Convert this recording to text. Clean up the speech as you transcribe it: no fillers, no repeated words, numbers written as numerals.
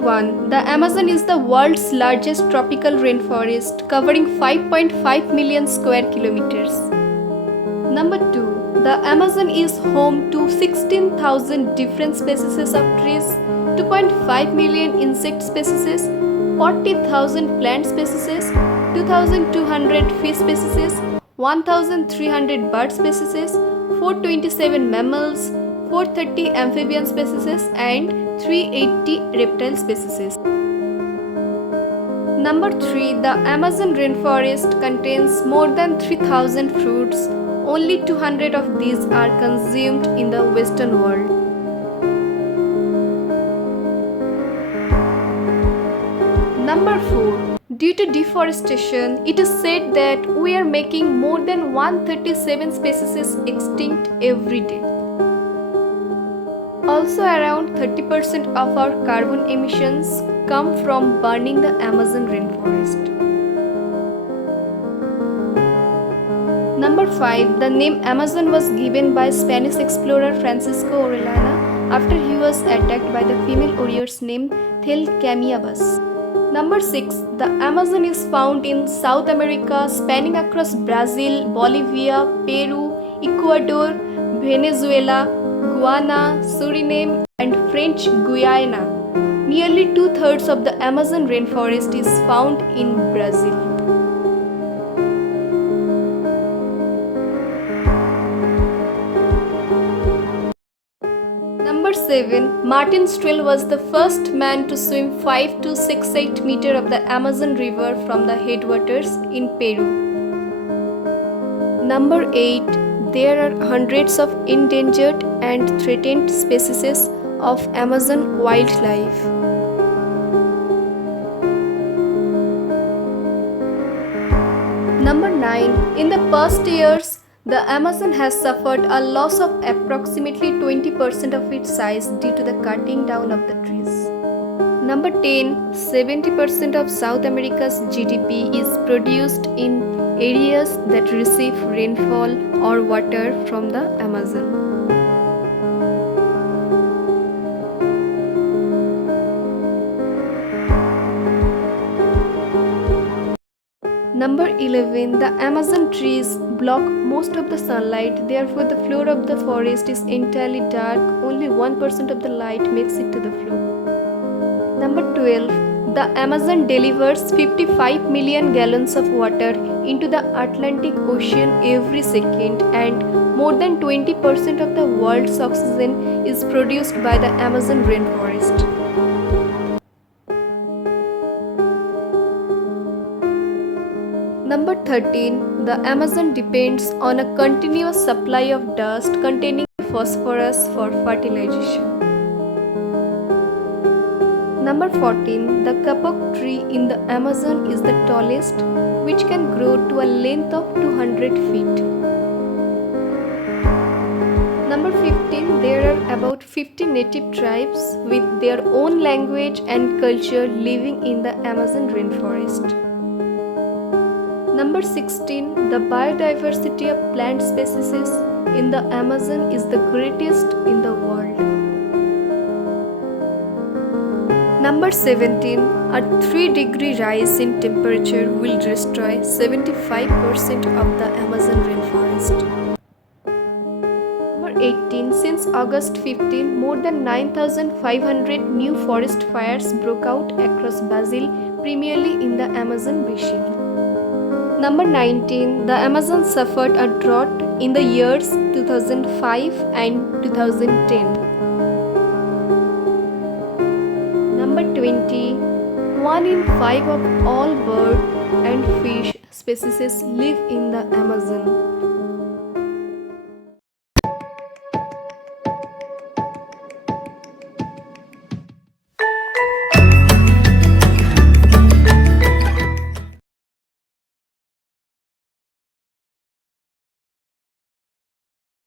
1. The Amazon is the world's largest tropical rainforest, covering 5.5 million square kilometers. Number 2. The Amazon is home to 16,000 different species of trees, 2.5 million insect species, 40,000 plant species, 2,200 fish species, 1,300 bird species, 427 mammals, 430 amphibian species, and 380 reptile species. Number 3. The Amazon rainforest contains more than 3,000 fruits. Only 200 of these are consumed in the Western world. Number 4. Due to deforestation, it is said that we are making more than 137 species extinct every day. Also, around 30% of our carbon emissions come from burning the Amazon rainforest. Number 5. The name Amazon was given by Spanish explorer Francisco Orellana after he was attacked by the female warriors named Thelcamiabas. Number 6. The Amazon is found in South America, spanning across Brazil, Bolivia, Peru, Ecuador, Venezuela, Guyana, Suriname, and French Guiana. Nearly 2/3 of the Amazon rainforest is found in Brazil. Number 7. Martin Strel was the first man to swim 5 to 6-8 meters of the Amazon River from the headwaters in Peru. Number 8. There are hundreds of endangered and threatened species of Amazon wildlife. Number 9. In the past years, the Amazon has suffered a loss of approximately 20% of its size due to the cutting down of the trees. Number 10. 70% of South America's GDP is produced in areas that receive rainfall or water from the Amazon. Number 11. The Amazon trees block most of the sunlight, therefore the floor of the forest is entirely dark. Only 1% of the light makes it to the floor. Number 12. The Amazon delivers 55 million gallons of water into the Atlantic Ocean every second, and more than 20% of the world's oxygen is produced by the Amazon rainforest. Number 13. The Amazon depends on a continuous supply of dust containing phosphorus for fertilization. Number 14. The kapok tree in the Amazon is the tallest, which can grow to a length of 200 feet. Number 15. There are about 50 native tribes with their own language and culture living in the Amazon rainforest. Number 16. The biodiversity of plant species in the Amazon is the greatest in the world. Number 17. A 3-degree rise in temperature will destroy 75% of the Amazon rainforest. Number 18. Since August 15, more than 9,500 new forest fires broke out across Brazil, primarily in the Amazon basin. Number 19. The Amazon suffered a drought in the years 2005 and 2010. Number 20. 1 in 5 of all bird and fish species live in the Amazon.